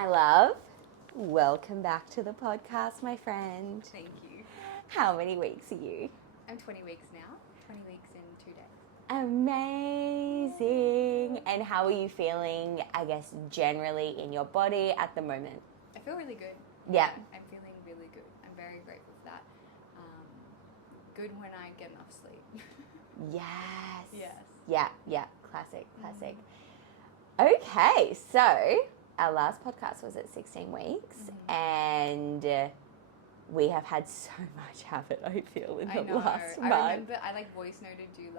my love. Welcome back to the podcast, my friend. Thank you. How many weeks are you? I'm 20 weeks now. 20 weeks in 2 days. Amazing. And how are you feeling, I guess, generally in your body at the moment? I feel really good. Yeah. I'm feeling really good. I'm very grateful for that. Good when I get enough sleep. Yes. Yes. Yeah. Classic. Okay, so our last podcast was at 16 weeks, and we have had so much habit, I feel, in the last month. I remember I voice noted you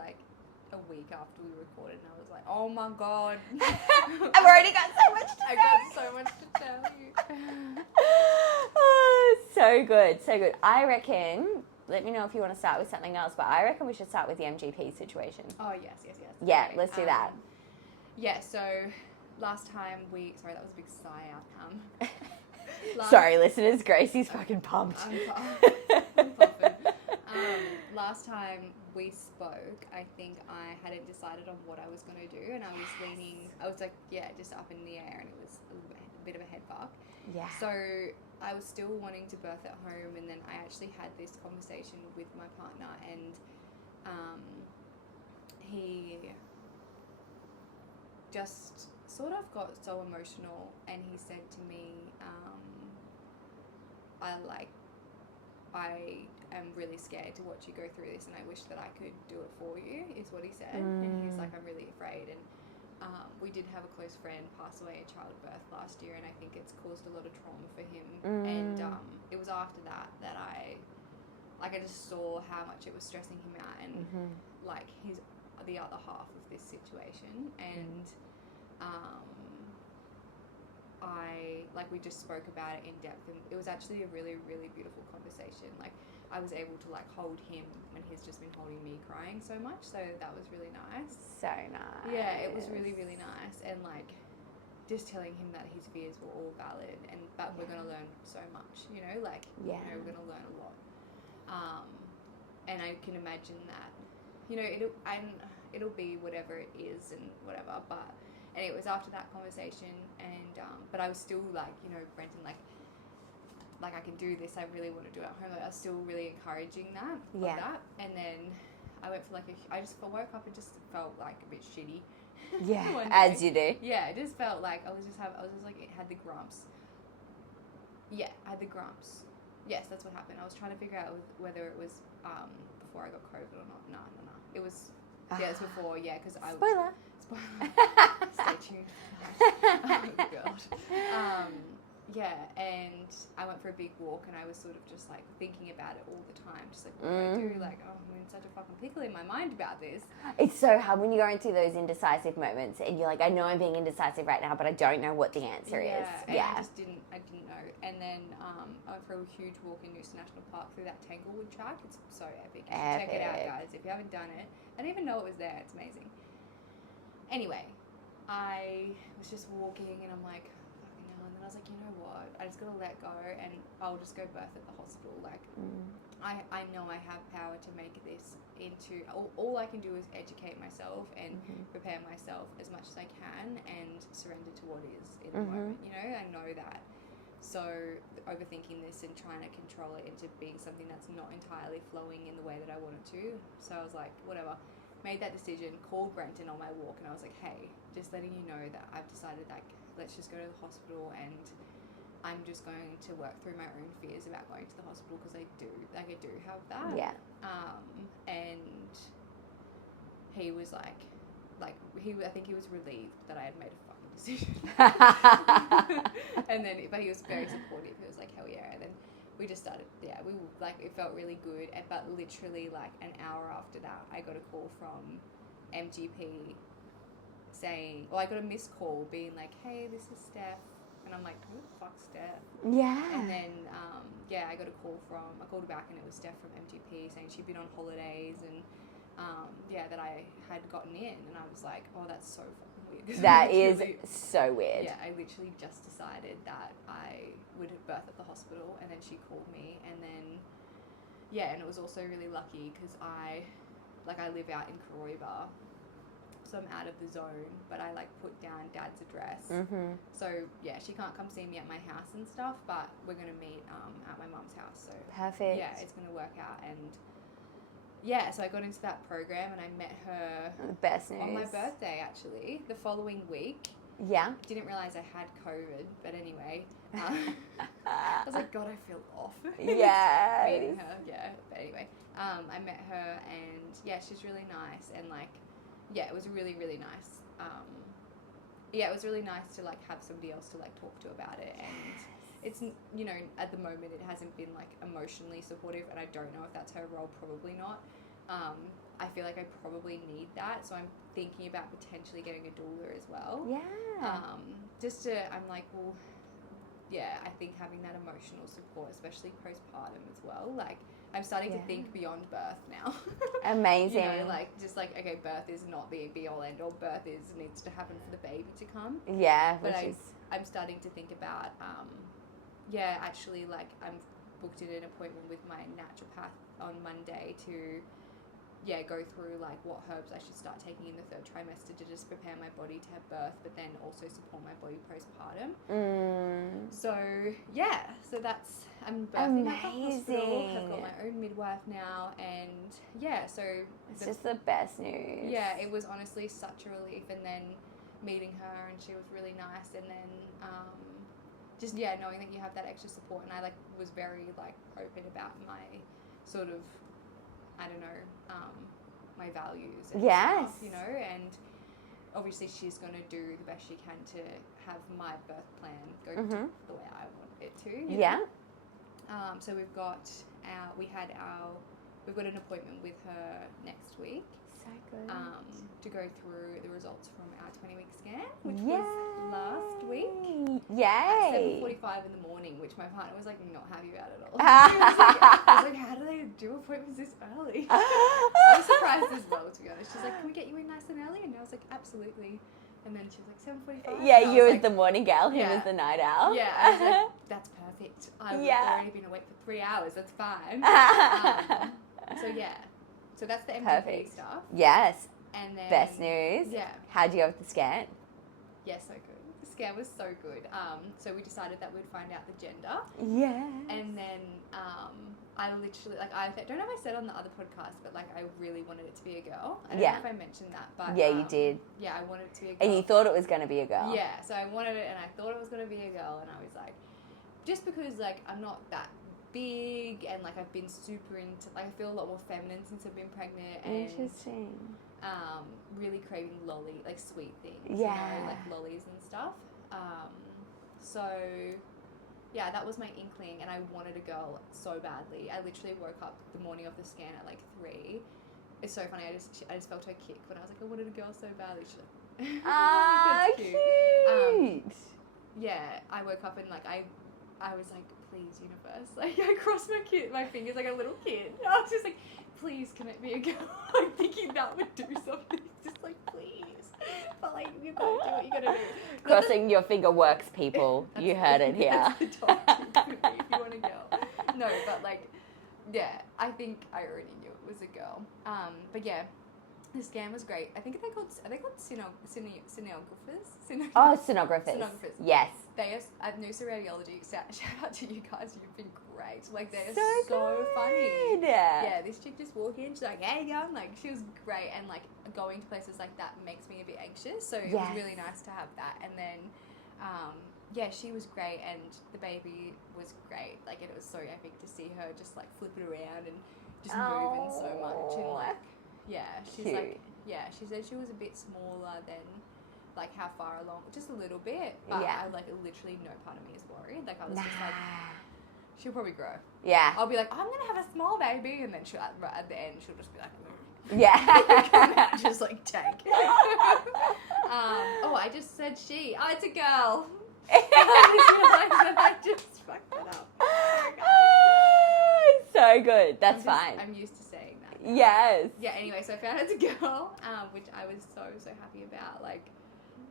a week after we recorded, and I was like, oh my God. I've already got so much to say. I got so much to tell you. Oh, so good. I reckon, let me know if you want to start with something else, but I reckon we should start with the MGP situation. Oh, yes. Yeah, okay. let's do that. Yeah, so last time sorry, that was a big sigh outcome. Sorry, listeners, Gracie's fucking pumped. I'm pumping. Last time we spoke, I think I hadn't decided on what I was going to do, and I was just up in the air, and it was a bit of a head fuck. Yeah. So I was still wanting to birth at home, and then I actually had this conversation with my partner, and he just sort of got so emotional, and he said to me, I am really scared to watch you go through this, and I wish that I could do it for you, is what he said. And he's like, I'm really afraid. And we did have a close friend pass away at childbirth last year, and I think it's caused a lot of trauma for him. And it was after that I just saw how much it was stressing him out, and the other half of this situation. And we just spoke about it in depth, and it was actually a really, really beautiful conversation. I was able to hold him when he's just been holding me crying so much, so that was really nice. So nice. Yeah, it was really, really nice, and just telling him that his fears were all valid, but we're going to learn so much, we're going to learn a lot. And I can imagine that, it'll be whatever it is and whatever, and it was after that conversation, and but I was still Brenton, I can do this, I really want to do it at home. I was still really encouraging that. That. And then I went for I just woke up and just felt a bit shitty. Yeah, as you do. Yeah, it just felt it had the grumps. Yeah, I had the grumps. Yes, that's what happened. I was trying to figure out whether it was before I got COVID or not. No. It was, it's before, because I... Spoiler. Stay tuned. Oh, God. And I went for a big walk, and I was sort of just thinking about it all the time. Just what do I do? I'm in such a fucking pickle in my mind about this. It's so hard when you're going through those indecisive moments, and you're I know I'm being indecisive right now, but I don't know what the answer is. Yeah. I didn't know. And then I went for a huge walk in Noosa National Park through that Tanglewood track. It's so epic. You should check it out, guys. If you haven't done it, I didn't even know it was there. It's amazing. Anyway, I was just walking, and I'm like, fucking hell. And then I was like, you know what? I just gotta let go, and I'll just go birth at the hospital. I know I have power to make this into... All I can do is educate myself and prepare myself as much as I can, and surrender to what is in the moment. I know that. So overthinking this and trying to control it into being something that's not entirely flowing in the way that I want it to. So I was like, whatever. Made that decision, called Brenton on my walk, and I was like, hey, just letting you know that I've decided let's just go to the hospital, and I'm just going to work through my own fears about going to the hospital, because I do have that. Yeah. And he was I think he was relieved that I had made a fucking decision. But he was very supportive. He was like, hell yeah. And then we just started, it felt really good. But literally an hour after that, I got a call from MGP saying, I got a missed call being like, hey, this is Steph. And I'm like, who the fuck's Steph? Yeah. And then, I got a call I called back, and it was Steph from MGP saying she'd been on holidays, and that I had gotten in. And I was like, oh, that's so fucking weird. That is so weird. Yeah, I literally just decided that I would birth at the hospital, and then she called me, and then, and it was also really lucky because I live out in Karoiba, so I'm out of the zone, but I like put down Dad's address. Mm-hmm. So yeah, she can't come see me at my house and stuff, but we're gonna meet at my mum's house. So Perfect. yeah, it's gonna work out. And yeah, so I got into that program and I met her Best news. on my birthday, actually, the following week. Yeah. Didn't realize I had COVID, but anyway, I was like, God, I feel off. Yes. Meeting her, yeah. But anyway, I met her and yeah, she's really nice and like, yeah, it was really, really nice. Yeah, it was really nice to like have somebody else to like talk to about it. And it's, you know, at the moment it hasn't been like emotionally supportive, and I don't know if that's her role, probably not. I feel like I probably need that, so I'm thinking about potentially getting a doula as well. Yeah. I'm like, well, yeah, I think having that emotional support, especially postpartum as well, like I'm starting to think beyond birth now. Amazing. You know, like just like, okay, birth is not the be all end all. Birth needs to happen for the baby to come. Yeah, but I'm starting to think about, actually, like I'm booked in an appointment with my naturopath on Monday to go through like what herbs I should start taking in the third trimester to just prepare my body to have birth, but then also support my body postpartum. So so that's, I'm birthing at the hospital. I've got my own midwife now, and so it's just the best news. Yeah, it was honestly such a relief, and then meeting her, and she was really nice, and then just knowing that you have that extra support, and I like was very like open about my sort of, I don't know, my values and stuff, you know, and obviously she's going to do the best she can to have my birth plan go to the way I want it to. You know? So we've got an appointment with her next week. So good. To go through the results from our 20-week scan, which was last week. Yay! At 7:45 in the morning, which my partner was like not happy about at all. I was like, how do they do appointments this early? I was surprised as well, to be honest. She's like, can we get you in nice and early? And I was like, absolutely. And then she was like, 7:45. Yeah, you was like, the morning gal, him was the night owl. Yeah, I was like, that's perfect. I've already been awake for 3 hours. That's fine. So that's the MVP stuff. Yes. And then best news. Yeah. How'd you go with the scan? Yeah, so good. The scan was so good. So we decided that we'd find out the gender. Yeah. And then I literally, like, I don't know if I said on the other podcast, but like I really wanted it to be a girl. I don't know if I mentioned that, but yeah, you did. Yeah, I wanted it to be a girl. And you thought it was going to be a girl. Yeah, so I wanted it, and I thought it was going to be a girl, and I was like, just because like I'm not that big, and like I've been super into, like I feel a lot more feminine since I've been pregnant. And interesting. Really craving like sweet things. Yeah. You know, like lollies and stuff. So yeah, that was my inkling, and I wanted a girl so badly. I literally woke up the morning of the scan at like 3. It's so funny. I just felt her kick when I was like, I wanted a girl so badly. She's like, that's cute. Yeah, I woke up and like I was like, please, universe, like I crossed my fingers like a little kid. I was just like, please, can it be a girl? I'm thinking that would do something. Just like, please. But like, you gotta do what you gotta do. Crossing your finger works, people. You heard it here. That's the top tip for me if you want a girl. No, but like, yeah, I think I already knew it was a girl. But yeah, the scan was great. Are they called sonographers? Oh, sonographers. Yes. They are at Noosa Radiology. Shout out to you guys. You've been great. Like, they're so funny. Yeah, this chick just walked in. She's like, hey, young. Like, she was great. And, like, going to places like that makes me a bit anxious. So it was really nice to have that. And then, she was great. And the baby was great. Like, it was so epic to see her just, like, flip it around and just moving so much. And, like, she's cute. like, she said she was a bit smaller than, like, how far along, just a little bit, but I, like, literally no part of me is worried. Like, I was just like, she'll probably grow. Yeah. I'll be like, I'm gonna have a small baby, and then she'll, at the end, she'll just be like, yeah. just like tank. I just said she. Oh, it's a girl. I just fucked it up. So good. That's fine. I'm used to saying that. Yes. Yeah, anyway, so I found out it's a girl, which I was so happy about. Like,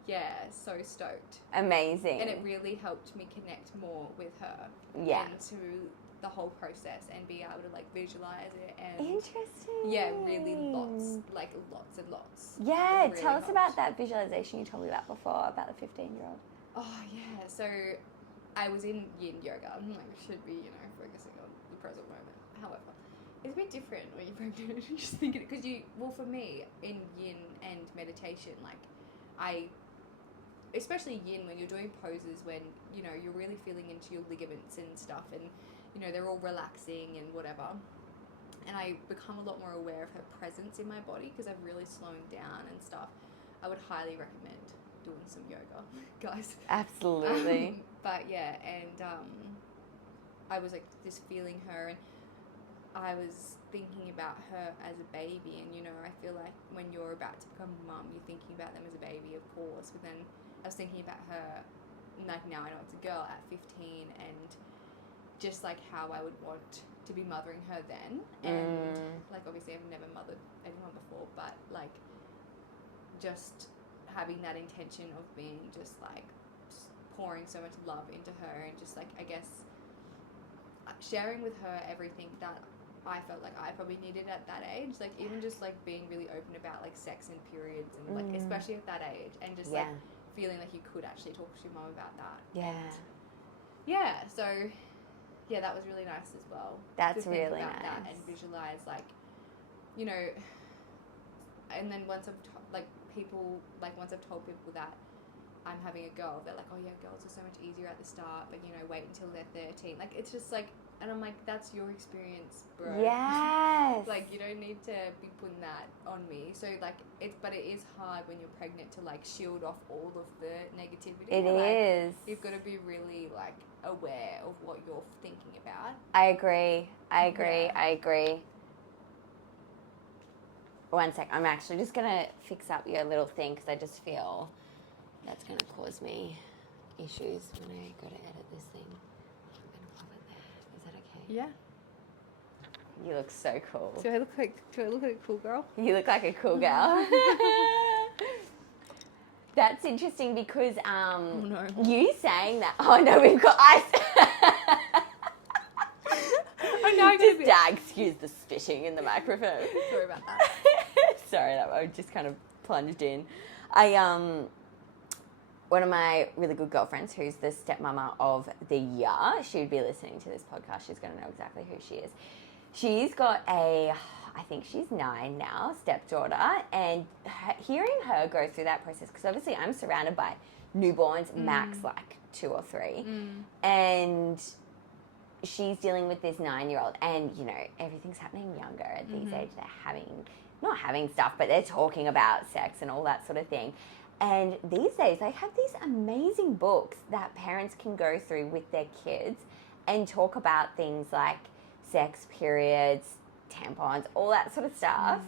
yeah, so stoked. Amazing. And it really helped me connect more with her. Yeah. And to the whole process and be able to like visualize it and Interesting. yeah, really lots and lots. Yeah, It really tell us helped. about that visualization you told me about before, about the 15-year-old. Oh yeah, so I was in yin yoga. I'm like, should be, focusing on the present moment. However, it's a bit different when you're pregnant. Just thinking, because for me, in yin and meditation, especially yin, when you're doing poses when, you're really feeling into your ligaments and stuff and, they're all relaxing and whatever. And I become a lot more aware of her presence in my body because I've really slowed down and stuff. I would highly recommend doing some yoga, guys. Absolutely. But yeah, and I was like just feeling her, and I was thinking about her as a baby, and I feel like when you're about to become a mum, you're thinking about them as a baby, of course, but then I was thinking about her, like now I know it's a girl at 15, and just like how I would want to be mothering her then, and like obviously I've never mothered anyone before, but like just having that intention of being just like pouring so much love into her, and just like I guess sharing with her everything that I felt like I probably needed at that age, like even just like being really open about like sex and periods and like especially at that age, and just like feeling like you could actually talk to your mum about that. So that was really nice as well. That's to think really about nice. That and visualize like, and then once I've once I've told people that I'm having a girl, they're like, oh yeah, girls are so much easier at the start, but wait until they're 13. Like it's just like, and I'm like, that's your experience, bro. Yes. Like you don't need to be putting that on me. So like but it is hard when you're pregnant to like shield off all of the negativity. It is. You've got to be really like aware of what you're thinking about. I agree. Yeah. One sec. I'm actually just going to fix up your little thing because I just feel that's going to cause me issues when I go to edit this thing. I'm going to pop it there. Is that okay? Yeah. You look so cool. Do I look like a cool girl? You look like a cool girl. That's interesting because you saying that. Oh no, we've got ice. Oh no, Dad, excuse the spitting in the microphone. Sorry about that. Sorry, I just kind of plunged in. One of my really good girlfriends, who's the stepmama of the year, she'd be listening to this podcast. She's going to know exactly who she is. She's got I think she's 9 now, stepdaughter, and hearing her go through that process, because obviously I'm surrounded by newborns, max like 2 or 3, and she's dealing with this 9-year-old, and everything's happening younger at these ages. They're not having stuff, but they're talking about sex and all that sort of thing. And these days they have these amazing books that parents can go through with their kids and talk about things like sex, periods, tampons, all that sort of stuff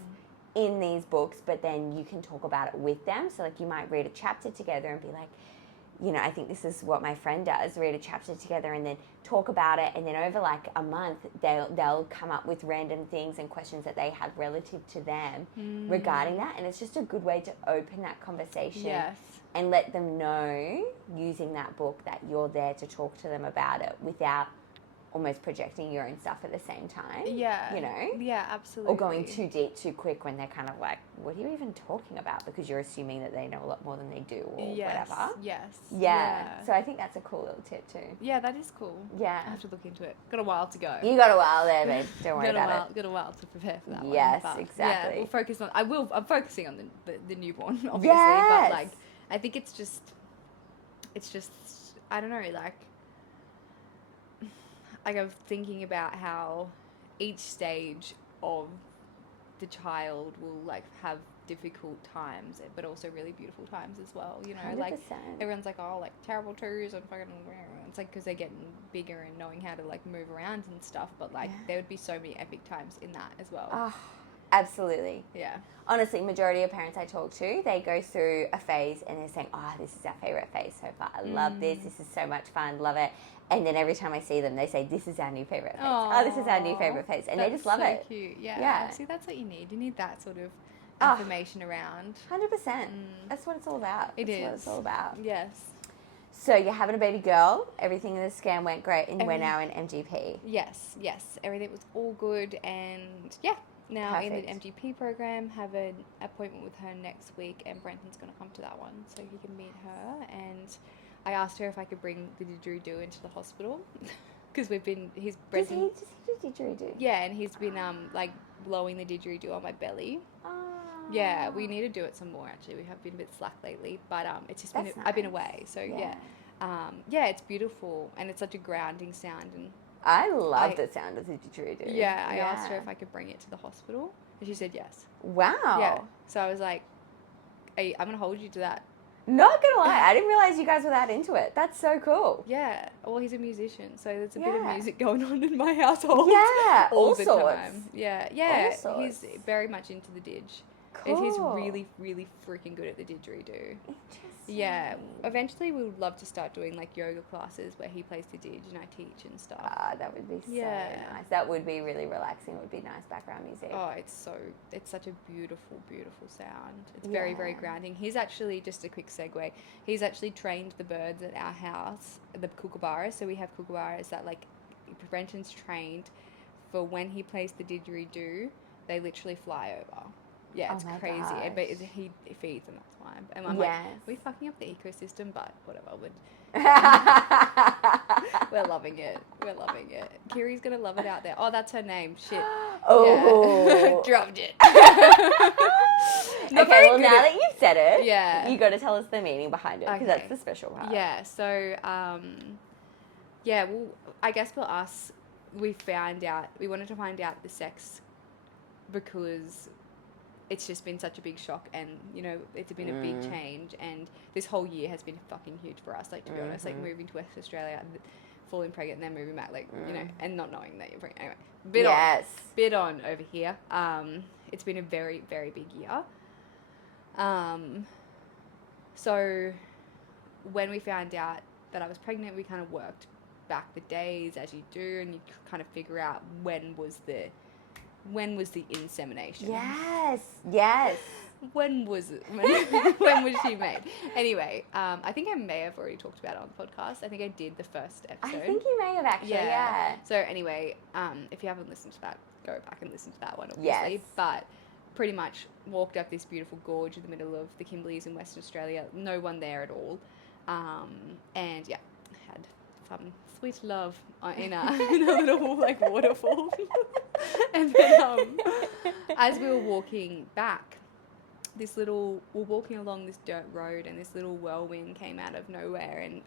in these books, but then you can talk about it with them. So like you might read a chapter together and be like, I think this is what my friend does, read a chapter together and then talk about it, and then over like a month they'll come up with random things and questions that they have relative to them regarding that, and it's just a good way to open that conversation and let them know, using that book, that you're there to talk to them about it without almost projecting your own stuff at the same time. Yeah. Yeah, absolutely. Or going too deep too quick when they're kind of like, what are you even talking about? Because you're assuming that they know a lot more than they do, or whatever. Yes. Yeah. So I think that's a cool little tip too. Yeah, that is cool. Yeah. I have to look into it. Got a while to go. You got a while there, babe. Don't worry about it. Got a while to prepare for that one. Yes, But exactly. Yeah, we'll focus on. I'm focusing on the newborn, obviously. But like, I think it's just, I don't know, like I'm thinking about how each stage of the child will like have difficult times, but also really beautiful times as well. 100%. Like everyone's like, oh, like terrible twos and fucking. It's like because they're getting bigger and knowing how to like move around and stuff. But like there would be so many epic times in that as well. Oh, absolutely. Yeah. Honestly, majority of parents I talk to, they go through a phase and they're saying, oh, this is our favorite phase so far. I love this. This is so much fun. Love it. And then every time I see them, they say, this is our new favorite phase. Oh, this is our new favorite phase. And they just love it. That's so cute. Yeah. See, that's what you need. You need that sort of information around. 100%. That's what it's all about. It is. That's what it's all about. Yes. So you're having a baby girl. Everything in the scan went great, and we're now in MGP. Yes. Everything was all good, and yeah, now in the MGP program, have an appointment with her next week, and Brenton's going to come to that one so he can meet her. And I asked her if I could bring the didgeridoo into the hospital because does he do didgeridoo? Yeah, and he's been like blowing the didgeridoo on my belly. Yeah, we need to do it some more actually. We have been a bit slack lately, but it's just I've been away, so yeah. It's beautiful, and it's such a grounding sound, and I love the sound of the didgeridoo. Yeah, I asked her if I could bring it to the hospital, and she said yes. Wow. Yeah, so I was like, I'm gonna hold you to that. Not gonna lie, I didn't realize you guys were that into it. That's so cool. Yeah, well, he's a musician, so there's a bit of music going on in my household. Yeah, all the sorts. Time. Yeah, he's very much into the didge. Cool. And he's really, really freaking good at the didgeridoo. Interesting. Yeah, eventually we would love to start doing like yoga classes where he plays the didge and I teach and stuff. That would be so nice. That would be really relaxing. It would be nice background music. Oh, it's such a beautiful, beautiful sound. It's very, very grounding. He's actually, just a quick segue, he's actually trained the birds at our house, the kookaburras. So we have kookaburras that like, Brenton's trained for when he plays the didgeridoo, they literally fly over. Yeah, it's crazy. Gosh. But he feeds them, that's why. And I'm like, are we fucking up the ecosystem? But whatever. We're loving it. Kiri's going to love it out there. Oh, that's her name. Shit. Oh. Yeah. Dropped it. Okay, well, now that you've said it, you got to tell us the meaning behind it, because that's the special part. Yeah, so, well, I guess for us, we wanted to find out the sex because it's just been such a big shock, and it's been a big change, and this whole year has been fucking huge for us, like, to be honest, like moving to West Australia, falling pregnant, and then moving back, like, and not knowing that you're pregnant. Anyway, bit on over here. It's been a very, very big year. So when we found out that I was pregnant, we kind of worked back the days as you do, and you kind of figure out when was the insemination. Yes. When was it? When was she made? Anyway, I think I may have already talked about it on the podcast. I think I did the first episode. I think you may have actually, yeah. So anyway, if you haven't listened to that, go back and listen to that one, obviously. Yes. But pretty much walked up this beautiful gorge in the middle of the Kimberleys in Western Australia. No one there at all. And yeah, had some sweet love in a little like waterfall. And then as we were walking back, we're walking along this dirt road, and this little whirlwind came out of nowhere, and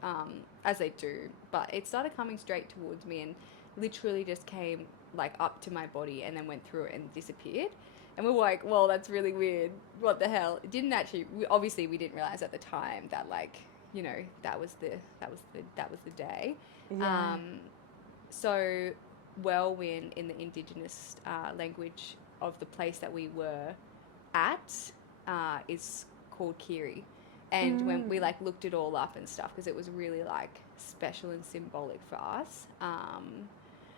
as they do, but it started coming straight towards me and literally just came like up to my body and then went through it and disappeared. And we were like, well, that's really weird. What the hell? It didn't actually. Obviously, we didn't realize at the time that, like, that was the day. Yeah. So whirlwind in the Indigenous language of the place that we were at is called Kiri. And when we like looked it all up and stuff, because it was really like special and symbolic for us.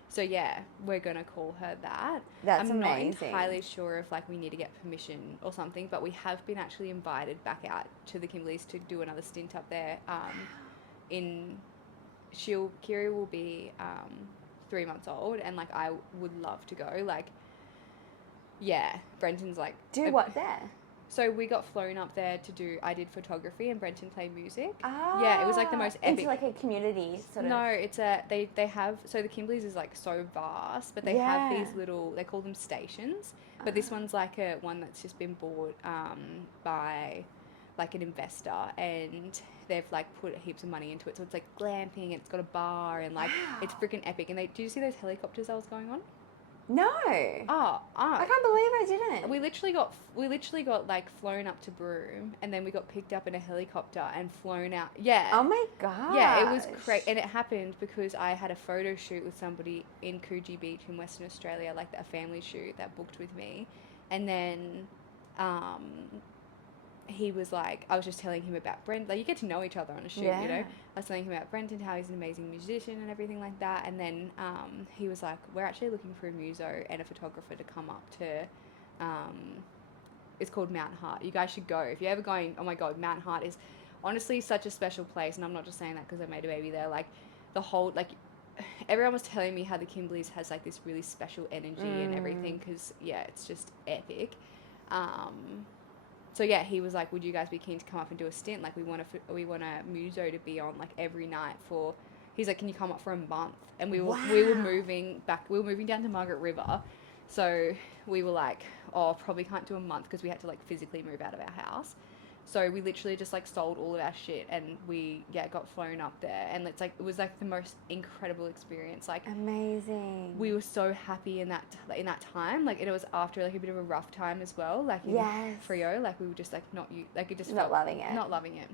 So yeah, we're gonna call her that. That's I'm amazing. not entirely sure if like we need to get permission or something, but we have been actually invited back out to the Kimberleys to do another stint up there. Kiri will be 3 months old, and like I would love to go. Like, yeah, Brenton's like what there? So we got flown up there I did photography, and Brenton played music. Yeah, it was like the most epic. It's like a community sort of. No, it's they have, so the Kimberleys is like so vast, but they have these little, they call them stations, but this one's like one that's just been bought by like an investor, and they've like put heaps of money into it, so it's like glamping, it's got a bar, and like it's freaking epic. And did you see those helicopters that was going on? No. Oh. I can't believe I didn't. We literally got like flown up to Broome, and then we got picked up in a helicopter and flown out. Yeah. Oh my god. Yeah, it was crazy, and it happened because I had a photo shoot with somebody in Coogee Beach in Western Australia, like a family shoot that booked with me, and then he was like, I was just telling him about Brenton. Like, you get to know each other on a shoot, you know? I was telling him about Brenton, how he's an amazing musician and everything like that. And then he was like, we're actually looking for a muso and a photographer to come up to, it's called Mount Hart. You guys should go. If you're ever going, oh my God, Mount Hart is honestly such a special place, and I'm not just saying that because I made a baby there. Like the whole, like everyone was telling me how the Kimberleys has like this really special energy and everything, because yeah, it's just epic. So yeah, he was like, would you guys be keen to come up and do a stint? Like we want a muso to be on like every night for, he's like, can you come up for a month? And we were moving down to Margaret River. So we were like, oh, probably can't do a month because we had to like physically move out of our house. So we literally just like sold all of our shit and we got flown up there, and it's like it was like the most incredible experience. Like amazing. We were so happy in that time. Like it was after like a bit of a rough time as well. Like in Frio, like we were just like not loving it.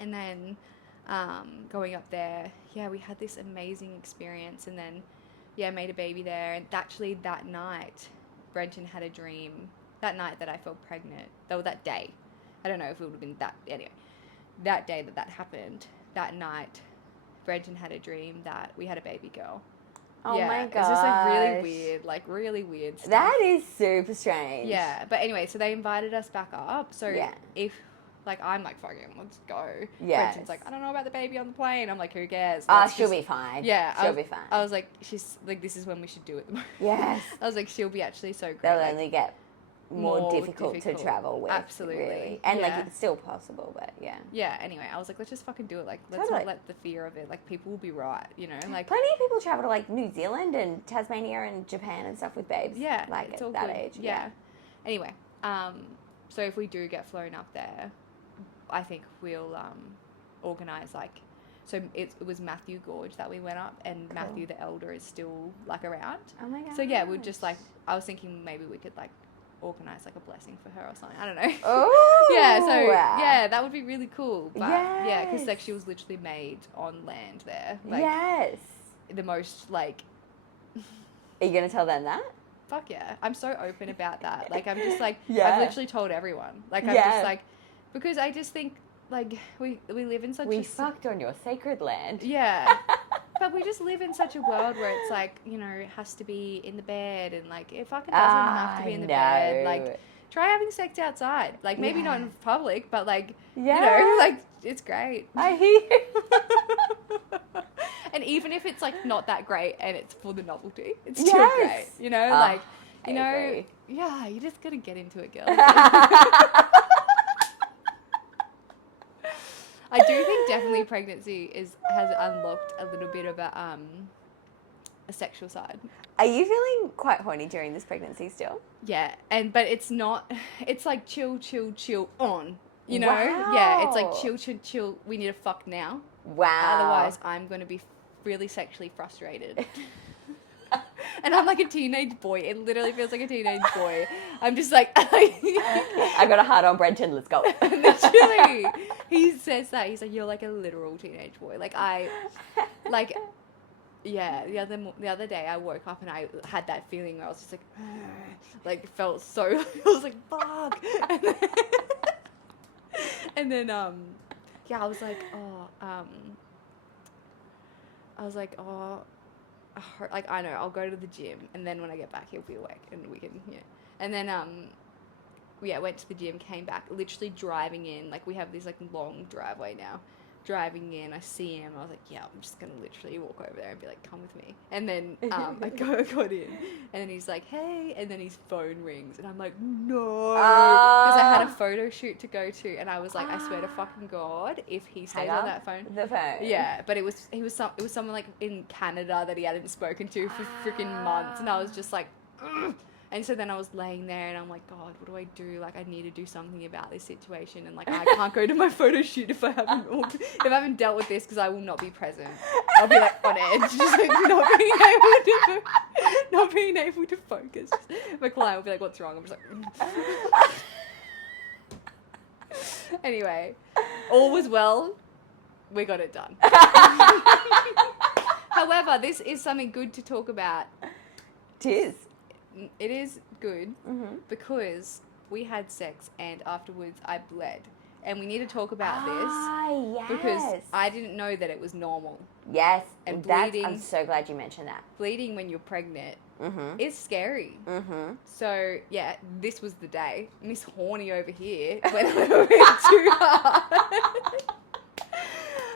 And then going up there, we had this amazing experience, and then made a baby there. And actually that night, Brenton had a dream that night that I felt pregnant. Though that day. I don't know if it would have been that, anyway, that day that happened, that night, Brenton had a dream that we had a baby girl. Oh my gosh. It's just like really weird stuff. That is super strange. Yeah, but anyway, so they invited us back up. So if, like, I'm like, fucking, let's go. Yes. Brenton's like, I don't know about the baby on the plane. I'm like, who cares? She'll be fine. Yeah. She'll be fine. I was like, she's like, this is when we should do it. Yes. I was like, she'll be actually so great. They'll only get more difficult to travel with. Absolutely. Really. And like it's still possible, but anyway, I was like, let's just fucking do it. Like, let's not let the fear of it, like, people will be right, you know, like plenty of people travel to like New Zealand and Tasmania and Japan and stuff with babes. Yeah. Like it's at all that good. age. Yeah. Anyway, so if we do get flown up there, I think we'll organise like, so it was Matthew Gorge that we went up, and cool. Matthew the elder is still like around. Oh my god. So yeah, we'd just like, I was thinking maybe we could like organize like a blessing for her or something. I don't know. Oh. That would be really cool. But because like she was literally made on land there. Like, the most like. Are you gonna tell them that? Fuck yeah! I'm so open about that. Like I'm just like I've literally told everyone. Like I'm just like, because I just think like we live in such we fucked on your sacred land. Yeah. But we just live in such a world where it's like, you know, it has to be in the bed, and like it fucking doesn't have to be in the bed. Like try having sex outside. Like maybe not in public, but like you know, like it's great. I hear you. And even if it's like not that great and it's for the novelty, it's still great. You know, like you know, you just gotta get into it, girl. I do think definitely pregnancy has unlocked a little bit of a sexual side. Are you feeling quite horny during this pregnancy still? Yeah, but it's not. It's like chill on. You know? Wow. Yeah, it's like chill. We need to fuck now. Wow. Otherwise, I'm going to be really sexually frustrated. And I'm like a teenage boy. It literally feels like a teenage boy. I'm just like... I got a heart on Brenton. Let's go. Literally. He says that. He's like, you're like a literal teenage boy. Like, the other day I woke up and I had that feeling where I was just like felt so... I was like, fuck. And then, I was like, like, I know, I'll go to the gym, and then when I get back, he'll be awake, and we can, And then, went to the gym, came back, literally driving in, like, we have this, like, long driveway now. Driving in, I see him, I was like, yeah, I'm just gonna literally walk over there and be like, come with me. And then, I got in, and then he's like, hey, and then his phone rings, and I'm like, no, because I had a photo shoot to go to, and I was like, I swear to fucking God, if he stays on that phone. The phone. Yeah, but it was someone like in Canada that he hadn't spoken to for freaking months, and I was just like, ugh. And so then I was laying there and I'm like, God, what do I do? Like, I need to do something about this situation. And like, I can't go to my photo shoot if I haven't dealt with this, because I will not be present. I'll be like on edge, just like not being able to focus. My client will be like, what's wrong? I'm just like, Anyway, all was well. We got it done. However, this is something good to talk about. It is good because we had sex and afterwards I bled, and we need to talk about Yes. because I didn't know that it was normal. Yes. And bleeding. bleeding. I'm so glad you mentioned that. Bleeding when you're pregnant Mm-hmm. is scary. Mm-hmm. So, yeah, this was the day. Miss Horny over here went a little bit too hard.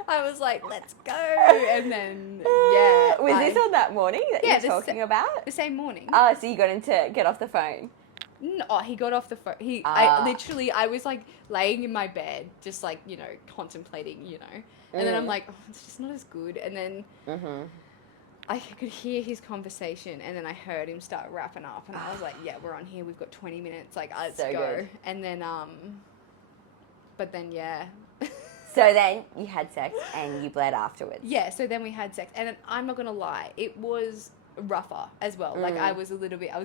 I was like, let's go. And then, yeah. Was this on that morning that Yeah, you're talking about? The same morning. Oh, so you got him to get off the phone. No, he got off the phone. I was like laying in my bed, just like, you know, contemplating, you know. And then I'm like, oh, it's just not as good. And then I could hear his conversation, and then I heard him start wrapping up, and I was like, yeah, we're on here. We've got 20 minutes. Like, let's So go. good. And then, but then, yeah. So then you had sex and you bled afterwards. Yeah, so then we had sex. And then, I'm not going to lie, it was rougher as well. Like, I was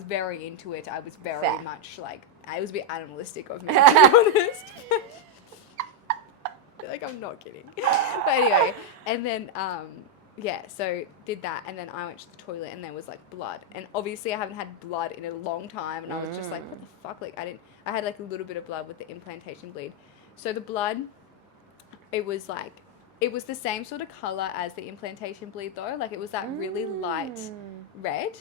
very into it. I was very Fair. much like, I was a bit animalistic of me, to be honest. Like, I'm not kidding. But anyway, and then, yeah, so did that, and then I went to the toilet, and there was, like, blood. And obviously I haven't had blood in a long time, and I was just like, what the fuck? Like, I had, like, a little bit of blood with the implantation bleed. So the blood, it was the same sort of colour as the implantation bleed, though. Like, it was that really light red.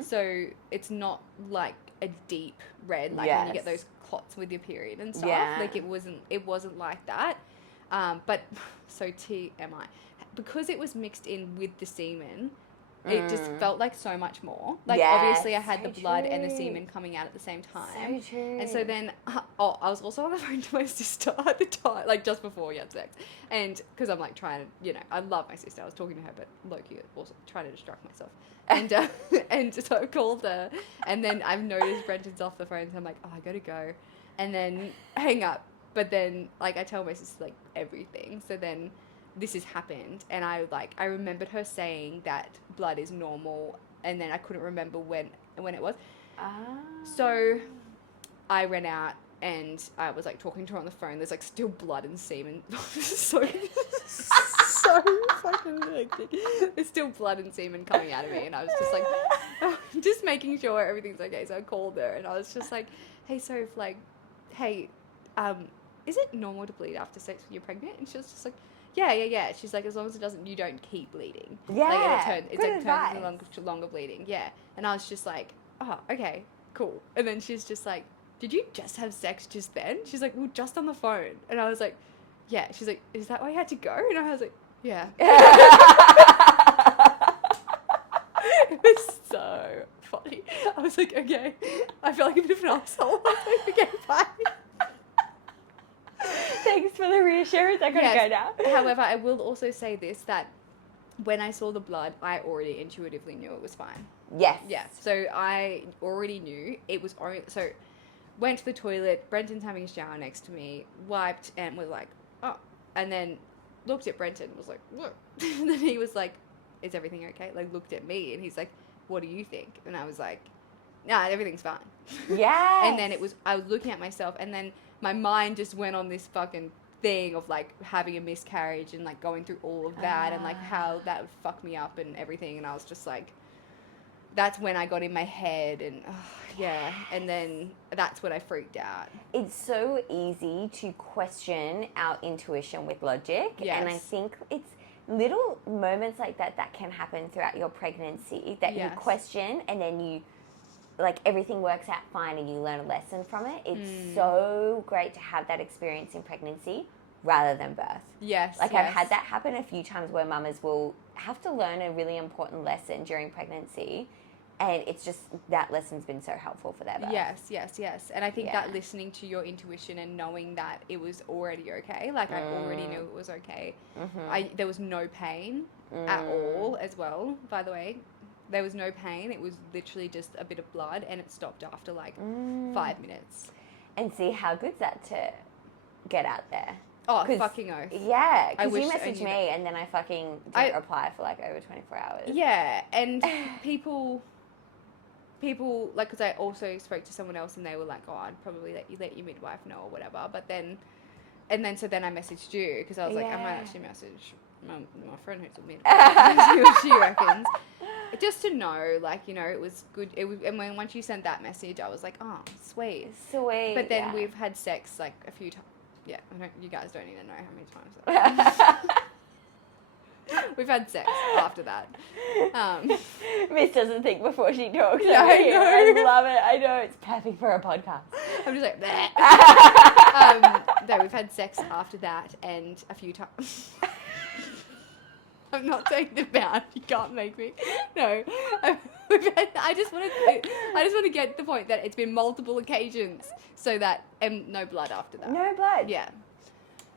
So it's not, like, a deep red, like when you get those clots with your period and stuff. Yeah. Like, it wasn't like that. But, so TMI. Because it was mixed in with the semen, it just felt like so much more. Like, obviously I had the blood and the semen coming out at the same time. So true. And so then, I was also on the phone to my sister at the time, like, just before we had sex. And, because I'm, like, trying to, you know, I love my sister. I was talking to her, but low-key also trying to distract myself. And, and so I called her, and then I've noticed Brenton's off the phone, so I'm like, oh, I gotta go. And then hang up. But then, like, I tell my sister, like, everything. So then this has happened, and I remembered her saying that blood is normal, and then I couldn't remember when it was. So I ran out, and I was, like, talking to her on the phone. There's, like, still blood and semen. so fucking hectic. There's still blood and semen coming out of me, and I was just like, just making sure everything's okay. So I called her, and I was just like, hey, Soph, like, hey, is it normal to bleed after sex when you're pregnant? And she was just like, yeah. She's like, as long as you don't keep bleeding. Yeah, like, it turns into longer bleeding. Yeah. And I was just like, oh, okay, cool. And then she's just like, did you just have sex just then? She's like, well, just on the phone. And I was like, yeah. She's like, is that why you had to go? And I was like, yeah. It was so funny. I was like, okay. I feel like a bit of an asshole. I was like, okay, bye. Thanks for the reassurance. I gotta go now. However, I will also say this, that when I saw the blood, I already intuitively knew it was fine. Yes. Yeah. So I already knew it was only... So went to the toilet. Brenton's having a shower next to me. Wiped and was like, oh. And then looked at Brenton. Was like, what? And then he was like, is everything okay? Like, looked at me and he's like, what do you think? And I was like, nah, everything's fine. Yeah. And then I was looking at myself, and then my mind just went on this fucking thing of, like, having a miscarriage and, like, going through all of that and, like, how that would fuck me up and everything. And I was just like, that's when I got in my head, and yeah. And then that's when I freaked out. It's so easy to question our intuition with logic. Yes. And I think it's little moments like that can happen throughout your pregnancy that you question, and then you, like, everything works out fine and you learn a lesson from it. It's so great to have that experience in pregnancy rather than birth. Yes. Like, I've had that happen a few times where mamas will have to learn a really important lesson during pregnancy, and it's just, that lesson's been so helpful for their birth. Yes. And I think that listening to your intuition and knowing that it was already okay, like, I already knew it was okay. There was no pain at all as well, by the way. There was no pain. It was literally just a bit of blood, and it stopped after, like, 5 minutes. And see how good's that to get out there. Oh, fucking oath. Yeah, because you wish I messaged knew me and then I fucking didn't reply for, like, over 24 hours. Yeah, and people, like, because I also spoke to someone else and they were like, oh, I'd probably let your midwife know or whatever. But then, so then I messaged you because I was like, I might actually message my friend who's a midwife, see what she reckons. Just to know, like, you know, it was good. And once you sent that message, I was like, oh, sweet. Sweet. But then we've had sex, like, a few times. Yeah, you guys don't need to know how many times. We've had sex after that. Miss doesn't think before she talks. Yeah, over I here. know. I love it. I know. It's perfect for a podcast. I'm just like, no, we've had sex after that and a few times. I'm not saying the bound. You can't make me. No. I just want to get the point that it's been multiple occasions so that, and no blood after that. No blood. Yeah.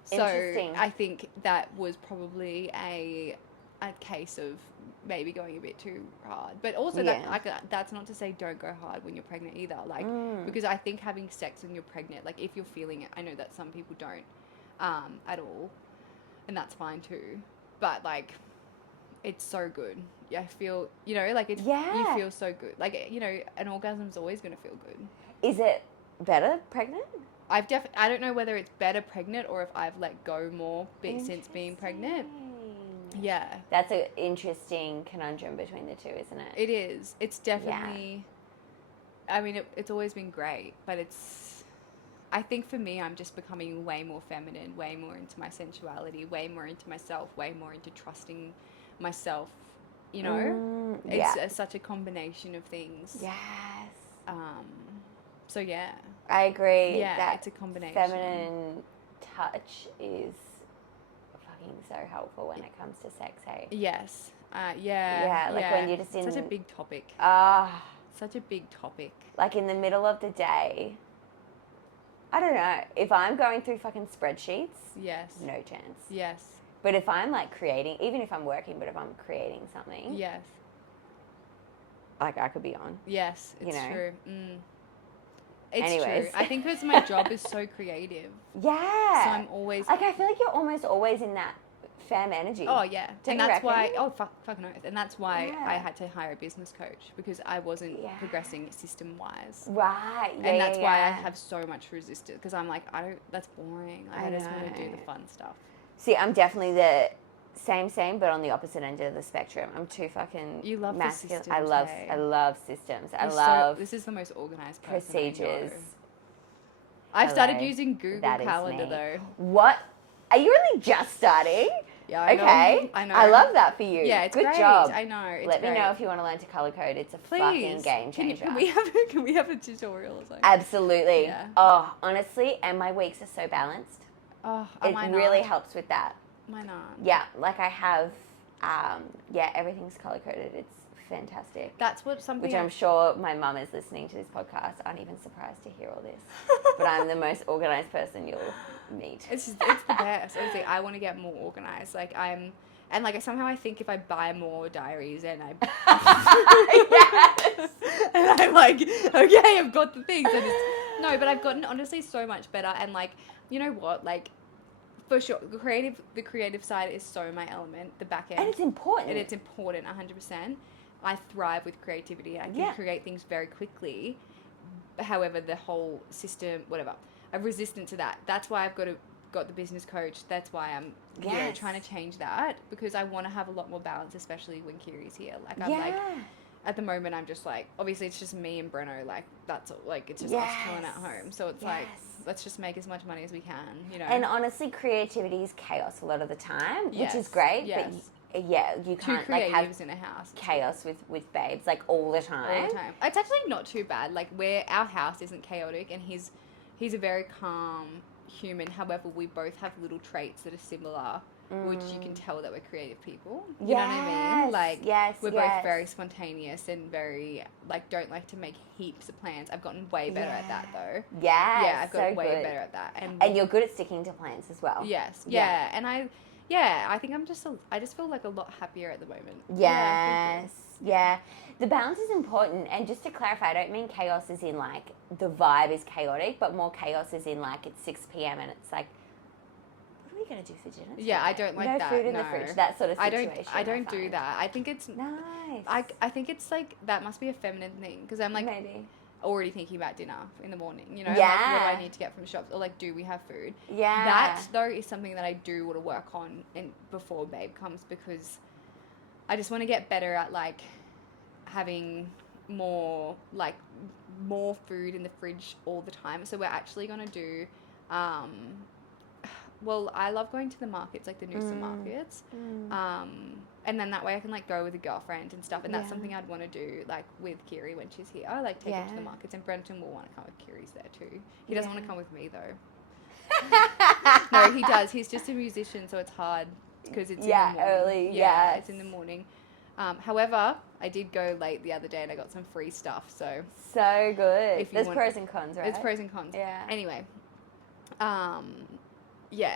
So Interesting. I think that was probably a case of maybe going a bit too hard. But also that's not to say don't go hard when you're pregnant either. Like, because I think having sex when you're pregnant, like if you're feeling it, I know that some people don't at all, and that's fine too. But like, it's so good. Yeah, I feel, like it's, you feel so good. Like, an orgasm's always going to feel good. Is it better pregnant? I don't know whether it's better pregnant or if I've let go more since being pregnant. Yeah. That's an interesting conundrum between the two, isn't it? It is. It's definitely, I mean, it's always been great, but I think for me, I'm just becoming way more feminine, way more into my sensuality, way more into myself, way more into trusting myself, It's such a combination of things. Yes. So yeah. I agree. Yeah, that it's a combination. Feminine touch is fucking so helpful when it comes to sex, hey? Yes. When you're just in... Such a big topic. Such a big topic. Like in the middle of the day, I don't know, if I'm going through fucking spreadsheets, yes, no chance. Yes. But if I'm like creating, even if I'm working, but if I'm creating something, yes, like I could be on. Yes, it's true. It's Anyways. true. I think because my job is so creative. Yeah. So I'm always... Like, I feel like you're almost always in that femme energy. Oh, yeah. Don't and you that's reckon? why... Oh, fucking oath. And that's why I had to hire a business coach, because I wasn't progressing system-wise. Right. Yeah, and that's why I have so much resistance, because I'm like, that's boring. I just want to do the fun stuff. See, I'm definitely the same, but on the opposite end of the spectrum. I'm too fucking You love masculine. the systems, I love systems. I love this is the most organized procedures. I've started using Google Calendar though. What? Are you really just starting? Yeah, I know. I know. I love that for you. Yeah, it's good great. job. I know. It's Let great. me know if you want to learn to color code. It's a fucking game changer. Can we have a tutorial or something? Absolutely. Yeah. Oh, honestly, and my weeks are so balanced. Oh, it really helps with that. Mine aren't. Yeah, like I have, everything's color coded. It's fantastic. That's what something. Which I'm sure my mum is listening to this podcast. Aren't even surprised to hear all this. But I'm the most organized person you'll meet. It's the best. Honestly, I want to get more organized. Somehow I think if I buy more diaries and Yes. and I'm like, okay, I've got the things. No, but I've gotten honestly so much better. And like, you know what? Like, for sure, the creative side is so my element. The back end, and it's important. 100%. I thrive with creativity. I can create things very quickly. However, the whole system, whatever, I'm resistant to that. That's why I've got the business coach. That's why I'm trying to change that, because I want to have a lot more balance, especially when Kiri's here. Like I'm like, at the moment I'm just like, obviously it's just me and Breno. Like that's like it's just us chilling at home. So it's like, let's just make as much money as we can, And honestly, creativity is chaos a lot of the time, which is great. Yes. But you can't like have in a house. chaos with babes like all the time. All the time. It's actually not too bad. Like our house isn't chaotic, and he's a very calm human. However, we both have little traits that are similar, which you can tell that we're creative people. You know what I mean? Like we're both very spontaneous and very don't like to make heaps of plans. I've gotten way better at that though. Yeah, I've gotten way better at that. And you're good at sticking to plans as well. Yes. Yeah. And I think I just feel like a lot happier at the moment. Yes. Yeah. The balance is important. And just to clarify, I don't mean chaos as in like the vibe is chaotic, but more chaos as in like it's 6 p.m. and it's like, what are we going to do for dinner today? Yeah, I don't like that. No food in the fridge, that sort of situation. I don't do that. I think it's... Nice. I think it's like, that must be a feminine thing, because I'm like... Maybe. Already thinking about dinner in the morning, Yeah. Like, what do I need to get from the shops, or like, do we have food? Yeah. That though is something that I do want to work on before Babe comes, because I just want to get better at like having more food in the fridge all the time. So we're actually going to do Well, I love going to the markets, like the Noosa markets. And then that way I can like go with a girlfriend and stuff. And that's something I'd want to do like with Kiri when she's here. I like take her to the markets, and Brenton will want to come with Kiri's there too. He doesn't want to come with me though. No, he does. He's just a musician, so it's hard because it's in the morning. Early. Yeah, it's in the morning. However, I did go late the other day and I got some free stuff. So good. There's pros and cons, right? It's pros and cons. Yeah. Anyway,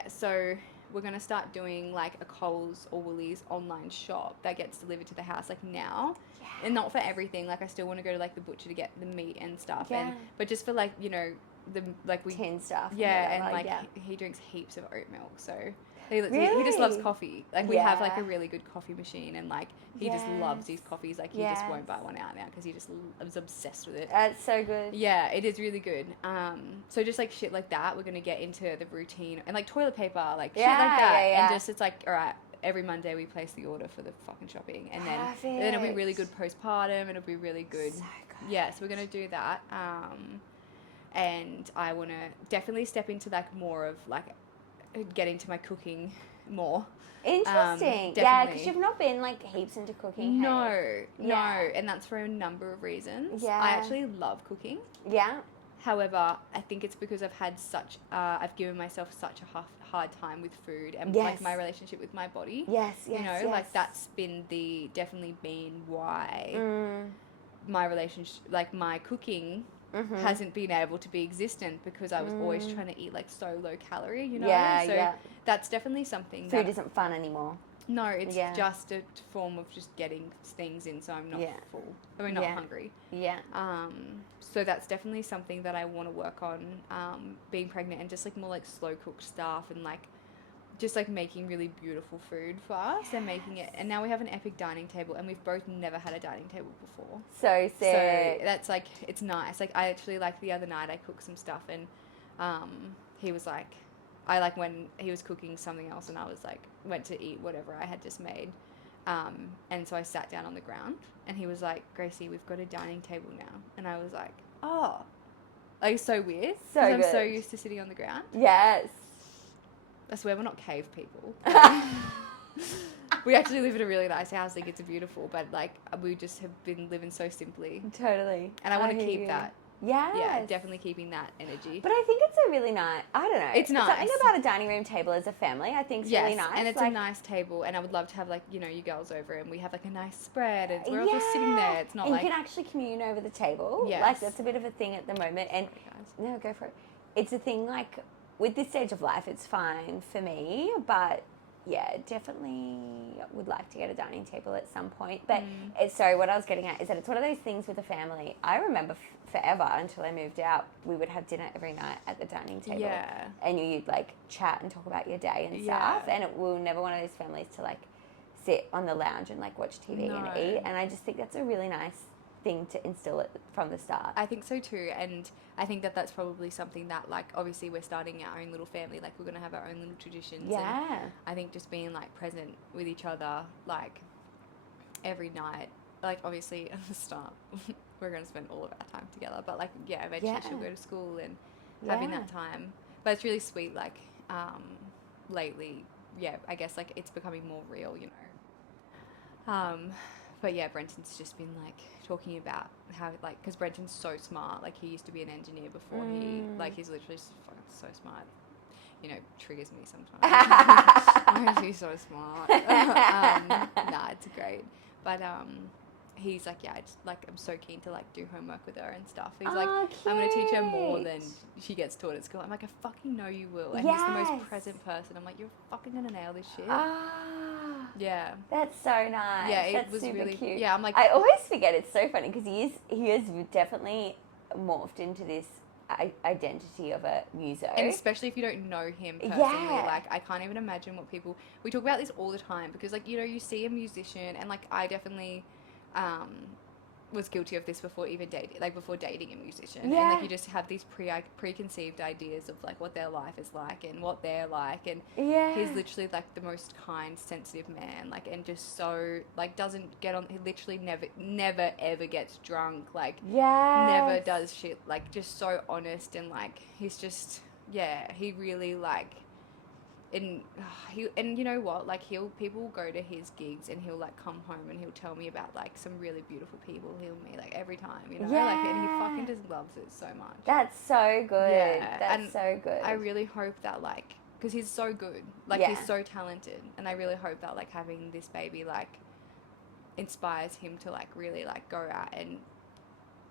so we're going to start doing like a Coles or Woolies online shop that gets delivered to the house like now. Yes. And not for everything. Like I still want to go to like the butcher to get the meat and stuff. Yeah. But just for like, you know, the like we tin stuff. Yeah, and like he drinks heaps of oat milk, so he just loves coffee. Like we have like a really good coffee machine, and like he just loves these coffees. Like he just won't buy one out now because he just is obsessed with it. That's so good. Yeah, it is really good. So just like shit like that, we're gonna get into the routine, and like toilet paper, like shit like that, and just it's like all right. Every Monday we place the order for the fucking shopping, and then it'll be really good postpartum, and it'll be really good. So good. Yeah, so we're gonna do that. And I want to definitely step into like more of like getting to my cooking more. Interesting. Yeah, because you've not been like heaps into cooking. No, and that's for a number of reasons. Yeah. I actually love cooking. Yeah. However, I think it's because I've had I've given myself such a hard time with food and like my relationship with my body. Yes. You know, like that's definitely been why my relationship, like my cooking hasn't been able to be existent because I was always trying to eat like so low calorie, you know? So that's definitely something Food isn't fun anymore. No, it's just a form of just getting things in so I'm not full. I mean, not hungry. Yeah. So that's definitely something that I want to work on, being pregnant and just like more like slow cooked stuff and like just like making really beautiful food for us and making it. And now we have an epic dining table, and we've both never had a dining table before. So sick. So that's like, it's nice. Like I actually like the other night I cooked some stuff, and he was like, I like when he was cooking something else, and I was like, went to eat whatever I had just made. And so I sat down on the ground, and he was like, Gracie, we've got a dining table now. And I was like, oh, like so weird. So good. I'm so used to sitting on the ground. Yes. I swear we're not cave people. We actually live in a really nice house. Like it's beautiful, but like we just have been living so simply. Totally. And I want to keep that. Yes. Yeah, definitely keeping that energy. But I think it's a really nice, I don't know. It's nice. Something about a dining room table as a family I think is really nice. And it's like, a nice table, and I would love to have like, you know, you girls over and we have like a nice spread and we're all just sitting there. It's not and like... you can actually commune over the table. Yes. Like that's a bit of a thing at the moment. And no, go for it. It's a thing like with this stage of life, it's fine for me, but yeah, definitely would like to get a dining table at some point. But what I was getting at is that it's one of those things with a family. I remember forever until I moved out, we would have dinner every night at the dining table. Yeah. And you'd like chat and talk about your day and stuff. And we were never one of those families to like sit on the lounge and like watch TV and eat. And I just think that's a really nice thing to instill it from the start. I think so too, and I think that that's probably something that like obviously we're starting our own little family, like we're gonna have our own little traditions. Yeah. And I think just being like present with each other like every night, like obviously at the start we're gonna spend all of our time together, but like eventually she'll go to school and having that time. But it's really sweet, like lately, I guess like it's becoming more real, you know. But yeah, Brenton's just been like talking about how like, because Brenton's so smart, like he used to be an engineer before he's literally so smart, you know, triggers me sometimes. He's so smart. Nah, it's great. But he's like, I'm so keen to like do homework with her and stuff. He's like, cute. I'm going to teach her more than she gets taught at school. I'm like, I fucking know you will. And he's the most present person. I'm like, you're fucking going to nail this shit. Yeah. That's so nice. Yeah, That's was super really cute. Yeah, I'm like, I always forget. It's so funny because he has definitely morphed into this identity of a muso. And especially if you don't know him personally, like I can't even imagine what people, we talk about this all the time because like, you know, you see a musician and like I definitely was guilty of this before even dating a musician. And like you just have these preconceived ideas of like what their life is like and what they're like, and he's literally like the most kind, sensitive man, like, and just so like doesn't get on, he literally never ever gets drunk, like never does shit, like just so honest, and like he's just he really like and you know what, like people will go to his gigs and he'll like come home and he'll tell me about like some really beautiful people he'll meet like every time, you know, like, and he fucking just loves it so much. That's so good. Yeah, That's and so good. I really hope that like, because he's so good, like he's so talented, and I really hope that like having this baby like inspires him to like really like go out and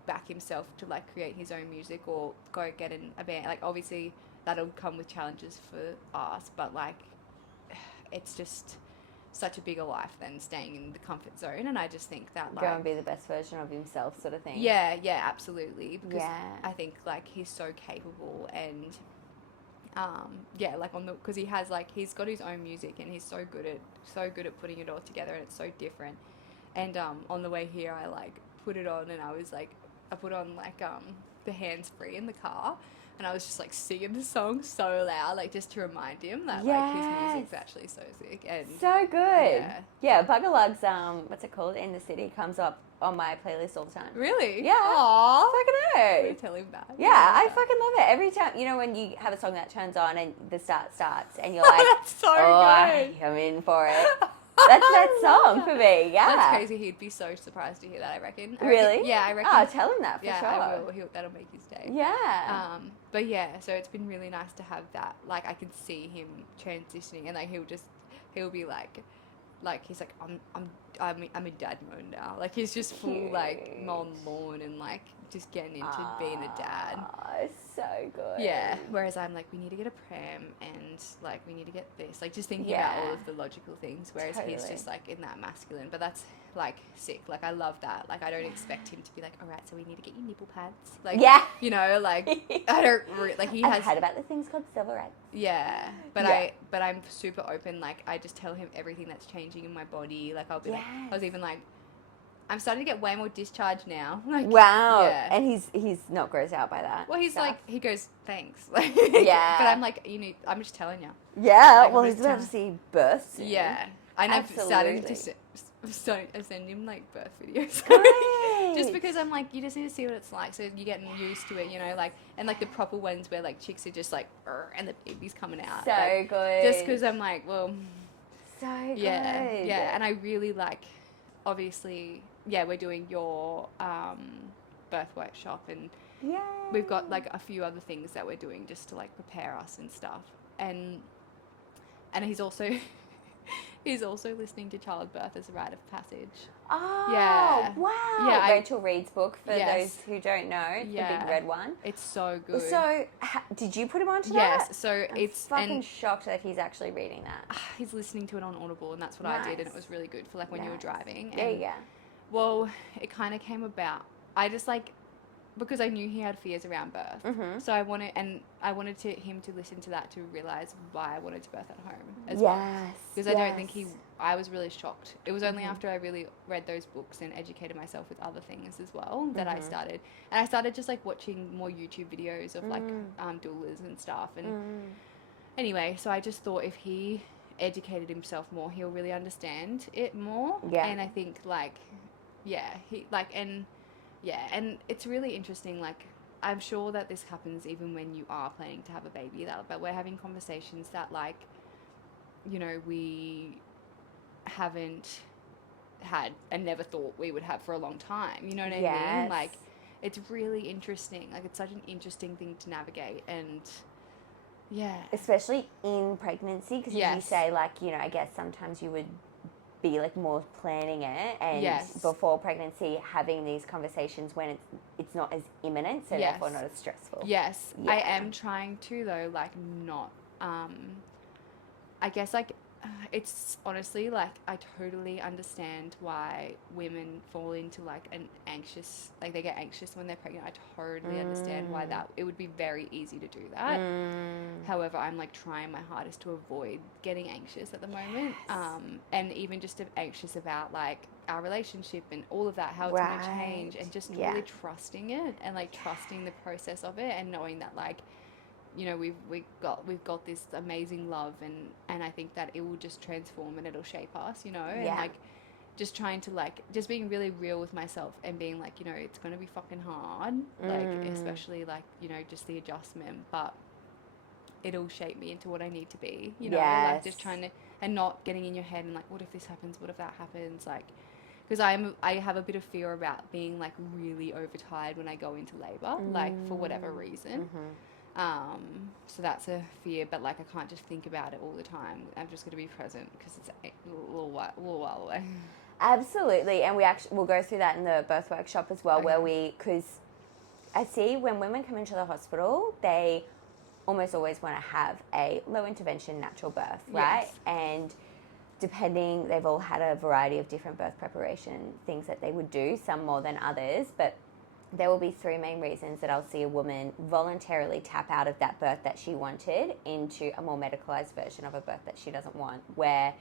back himself to like create his own music or go get in a band. Like obviously that'll come with challenges for us, but like it's just such a bigger life than staying in the comfort zone. And I just think that like go and be the best version of himself, sort of thing. Yeah, absolutely, because I think like he's so capable, and like because he has like, he's got his own music and he's so good at putting it all together, and it's so different. And on the way here I like put it on, and I put on like the hands-free in the car, and I was just like singing the song so loud, like just to remind him that like his music's actually so sick and so good. Yeah, Bugger Lugs, what's it called, In the City, comes up on my playlist all the time. Really? Yeah. Aww. Fucking know. Tell him that. Yeah, I fucking love it. Every time, you know, when you have a song that turns on and the start starts and you're like, that's so good. I'm in for it. That's that song for me, yeah. That's crazy. He'd be so surprised to hear that, I reckon. Really? Yeah, I reckon. Oh, tell him that for sure. Yeah, I will. That'll make his day. Yeah. But yeah, so it's been really nice to have that. Like, I can see him transitioning, and like he'll be like he's like, I'm in dad mode now. Like he's just full like mowing the lawn and like just getting into being a dad. So good. Yeah. Whereas I'm like, we need to get a pram and like we need to get this. Like just thinking about all of the logical things. Whereas he's just like in that masculine. But that's like sick. Like I love that. Like I don't expect him to be like, all right, so we need to get you nipple pads. Like you know, like I don't like he has. I've heard about the things called silverettes. Yeah, but I'm super open. Like I just tell him everything that's changing in my body. Like I'll be like, I was even like, I'm starting to get way more discharge now. Like, wow. Yeah. And he's not grossed out by that. Well, he's stuff. like, he goes, thanks. Like, yeah. But I'm like, I'm just telling you. Yeah. Like, well, he's about to see births soon. Yeah. And I've started to send him like birth videos. Just because I'm like, you just need to see what it's like, so you're getting used to it, you know, like, and like the proper ones where like chicks are just like, and the baby's coming out. So like, good. Just because I'm like, well. So good. Yeah. And I really like, obviously, we're doing your birth workshop, and we've got like a few other things that we're doing just to like prepare us and stuff. And he's also listening to childbirth as a rite of passage. Oh, yeah. Wow. Yeah, Rachel Reed's book, for those who don't know, the big red one. It's so good. So, did you put him onto that? Yes. So I'm fucking shocked that he's actually reading that. He's listening to it on Audible, and that's what I did, and it was really good for like when you were driving. And, yeah. Well, it kind of came about. I just like, because I knew he had fears around birth, so I wanted him to listen to that to realize why I wanted to birth at home as well. Because I don't think I was really shocked. It was only after I really read those books and educated myself with other things as well that I started. And I started just like watching more YouTube videos of like doulas and stuff. And anyway, so I just thought if he educated himself more, he'll really understand it more. Yeah. And I think like, and it's really interesting, like, I'm sure that this happens even when you are planning to have a baby, but we're having conversations that, like, you know, we haven't had and never thought we would have for a long time, you know what I mean? Like, it's really interesting. Like, it's such an interesting thing to navigate, and, especially in pregnancy, because you say, like, you know, I guess sometimes you would be like more planning it, and before pregnancy having these conversations when it's not as imminent, so therefore not as stressful. I am trying to, though, like, not I guess, like, it's honestly, like, I totally understand why women fall into, like, an anxious, like, they get anxious when they're pregnant. I totally understand why it would be very easy to do that. However, I'm, like, trying my hardest to avoid getting anxious at the moment. And even just anxious about, like, our relationship and all of that, how it's going to change, and just really trusting it, and, like, trusting the process of it, and knowing that, like, you know, we've got this amazing love, and I think that it will just transform and it'll shape us, you know, and like just trying to, like, just being really real with myself and being like, you know, it's going to be fucking hard, like, especially, like, you know, just the adjustment, but it'll shape me into what I need to be, you know, like just trying to, and not getting in your head and like, what if this happens? What if that happens? Like, because I have a bit of fear about being like really overtired when I go into labor, like for whatever reason. So that's a fear, but like I can't just think about it all the time. I'm just going to be present because it's a little while away. Absolutely, and we'll go through that in the birth workshop as well, where because I see when women come into the hospital, they almost always want to have a low intervention natural birth, right? Yes. And depending, they've all had a variety of different birth preparation things that they would do, some more than others, but there will be three main reasons that I'll see a woman voluntarily tap out of that birth that she wanted into a more medicalized version of a birth that she doesn't want, where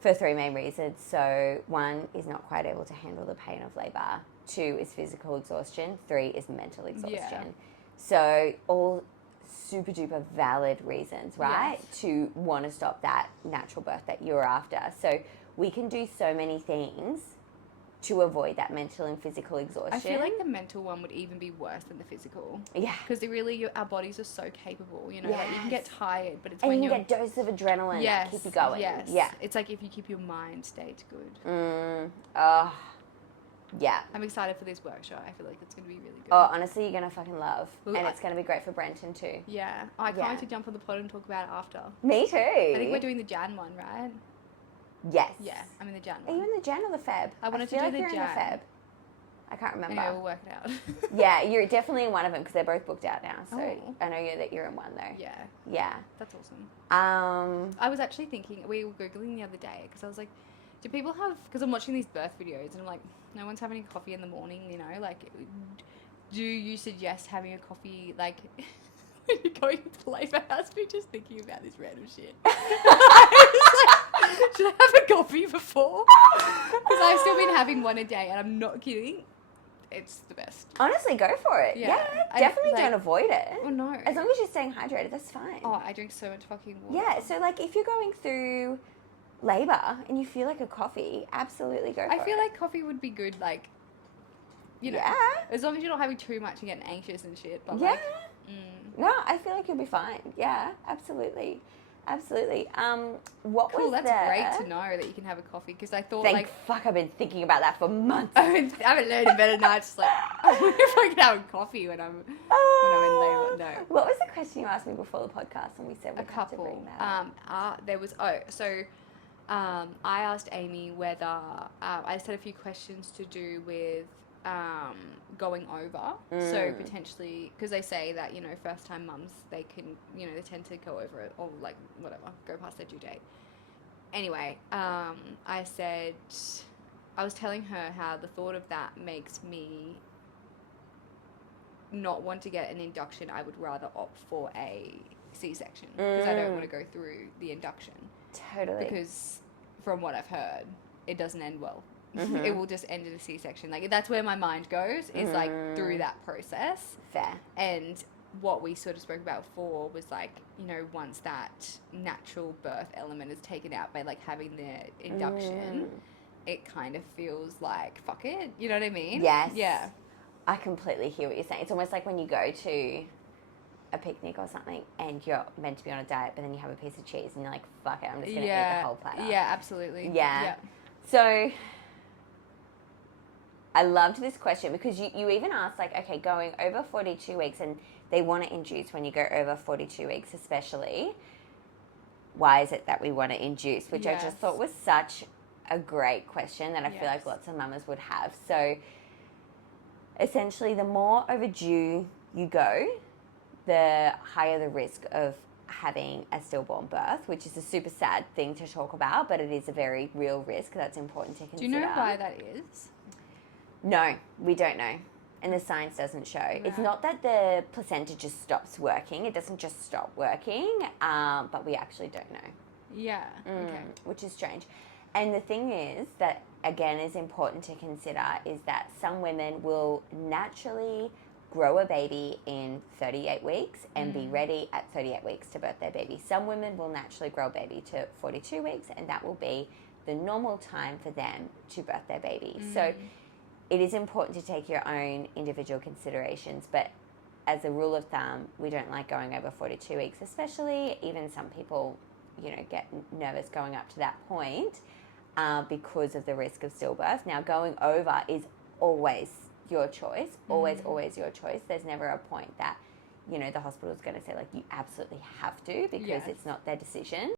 for three main reasons. So 1 is not quite able to handle the pain of labor. 2 is physical exhaustion. 3 is mental exhaustion. Yeah. So all super duper valid reasons, right? Yes. To want to stop that natural birth that you're after. So we can do so many things to avoid that mental and physical exhaustion. I feel like the mental one would even be worse than the physical. Yeah. Because our bodies are so capable, you know, like you can get tired, but it's and when you can get doses of adrenaline that keep you going. Yes. Yeah. It's like if you keep your mind state good. Yeah. I'm excited for this workshop. I feel like it's going to be really good. Oh, honestly, you're going to fucking love. Well, and it's going to be great for Brenton too. Yeah. I can't wait to jump on the pod and talk about it after. Me too. I think we're doing the Jan one, right? Yes. Yeah, I'm in the Jan Are one. you in the Jan or the Feb? I wanted feel to do like the you're Jan. in the Feb. I can't remember. Anyway, we'll work it out. Yeah, you're definitely in one of them because they're both booked out now. So I know that you're in one though. Yeah. Yeah. That's awesome. I was actually thinking, we were Googling the other day because I was like, do people have, because I'm watching these birth videos and I'm like, no one's having coffee in the morning, you know, like, do you suggest having a coffee, like, when you're going to labour? I was just thinking about this random shit. Should I have a coffee before? Because I've still been having one a day and I'm not kidding. It's the best. Honestly, go for it. Yeah, definitely don't avoid it. Oh, no. As long as you're staying hydrated, that's fine. Oh, I drink so much fucking water. Yeah, so like if you're going through labour and you feel like a coffee, absolutely go for it. I feel like coffee would be good, like, you know, as long as you're not having too much and getting anxious and shit. But like, no, I feel like you'll be fine. Yeah, absolutely. Absolutely. What cool, was that's great to know that you can have a coffee because I thought I've been thinking about that for months. I haven't learned a better night. Just like, I wonder if I can have a coffee when I'm in labour. No. What was the question you asked me before the podcast when we said we'd have to bring that up? There was I asked Amy whether I just had a few questions to do with going over. So potentially, because they say that, you know, first time mums, they can, you know, they tend to go over it or like whatever, go past their due date. Anyway, I was telling her how the thought of that makes me not want to get an induction. I would rather opt for a C-section because I don't want to go through the induction. Totally. Because from what I've heard, it doesn't end well. It will just end in a C-section. Like, that's where my mind goes, is like through that process. Fair. And what we sort of spoke about before was like, you know, once that natural birth element is taken out by like having the induction, it kind of feels like, fuck it. You know what I mean? Yes. Yeah. I completely hear what you're saying. It's almost like when you go to a picnic or something and you're meant to be on a diet, but then you have a piece of cheese and you're like, fuck it, I'm just going to eat the whole platter. Yeah, absolutely. Yeah. So I loved this question because you even asked, like, okay, going over 42 weeks and they want to induce when you go over 42 weeks especially, why is it that we want to induce? Which I just thought was such a great question that I feel like lots of mamas would have. So essentially, the more overdue you go, the higher the risk of having a stillborn birth, which is a super sad thing to talk about, but it is a very real risk that's important to consider. Do you know why that is? No, we don't know. And the science doesn't show. Right. It's not that the placenta just stops working. It doesn't just stop working, but we actually don't know. Yeah. Okay. Which is strange. And the thing is that, again, is important to consider is that some women will naturally grow a baby in 38 weeks and be ready at 38 weeks to birth their baby. Some women will naturally grow a baby to 42 weeks, and that will be the normal time for them to birth their baby. So it is important to take your own individual considerations, but as a rule of thumb, we don't like going over 42 weeks, especially even some people, get nervous going up to that point because of the risk of stillbirth. Now, going over is always your choice, always your choice. There's never a point that, the hospital is going to say, like, you absolutely have to, because it's not their decision.